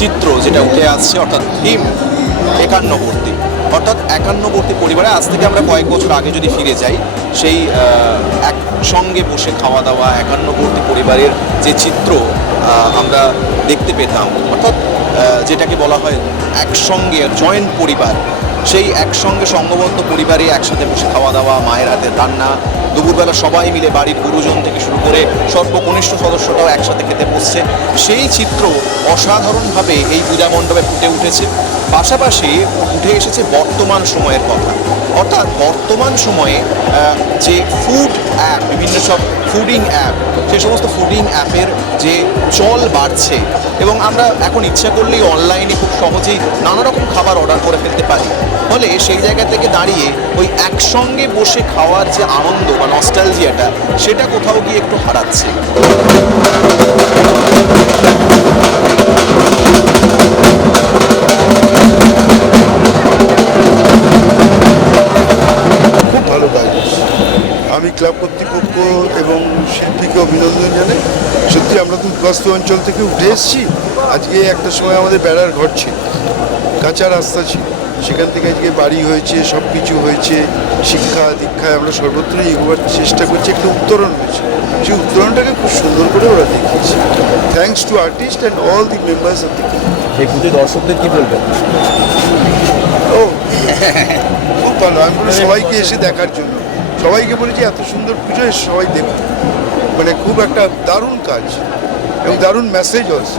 চিত্র যেটা উঠে আসছে, অর্থাৎ থিম একান্নবর্তী, অর্থাৎ একান্নবর্তী পরিবারে আজ থেকে আমরা কয়েক বছর আগে যদি ফিরে যাই, সেই একসঙ্গে বসে খাওয়া দাওয়া একান্নবর্তী পরিবারের যে চিত্র আমরা দেখতে পেতাম, অর্থাৎ যেটাকে বলা হয় একসঙ্গে জয়েন্ট পরিবার, সেই একসঙ্গে সংঘবদ্ধ পরিবারে একসাথে বসে খাওয়া দাওয়া, মায়ের হাতের রান্না, দুপুরবেলা সবাই মিলে বাড়ির গুরুজন থেকে শুরু করে সর্বকনিষ্ঠ সদস্যরাও একসাথে খেতে বসছে, সেই চিত্র অসাধারণভাবে এই পূজা মণ্ডপে ফুটে উঠেছে। পাশাপাশি উঠে এসেছে বর্তমান সময়ের কথা, অর্থাৎ বর্তমান সময়ে যে ফুড অ্যাপ, বিভিন্ন সব ফুডিং অ্যাপ, সেই সমস্ত ফুডিং অ্যাপের যে চল বাড়ছে এবং আমরা এখন ইচ্ছা করলেই অনলাইনে খুব সহজেই নানা রকম খাবার অর্ডার করে ফেলতে পারি, ফলে সেই জায়গা থেকে দাঁড়িয়ে ওই একসঙ্গে বসে খাওয়ার যে আনন্দ বা নস্টালজিয়াটা, সেটা কোথাও গিয়ে একটু হারাচ্ছে। খুব ভালো কাজ। আমি ক্লাব কর্তৃপক্ষ এবং শিল্পীকে অভিনন্দন জানাই। সত্যি আমরা তো উদ্বাস্তু অঞ্চল থেকে উঠে এসেছি। আজকে একটা সময় আমাদের বেড়ার ঘর ছিল, কাঁচা রাস্তা ছিল, সেখান থেকে আজকে বাড়ি হয়েছে, সব কিছু হয়েছে। শিক্ষা দীক্ষায় আমরা সর্বত্রই এগোবার চেষ্টা করছি, একটা উত্তরণ হয়েছে। সেই উত্তরণটাকে খুব সুন্দর করে ওরা দেখিয়েছে। Thanks to artist and all the members of the team. এই পুজো দর্শকদের কী বলবেন? ও খুব ভালো। আমি বলি সবাইকে এসে দেখার জন্য, সবাইকে বলেছি এত সুন্দর পুজো এসে সবাই দেখুন। মানে খুব একটা দারুণ কাজ এবং দারুণ মেসেজ আছে।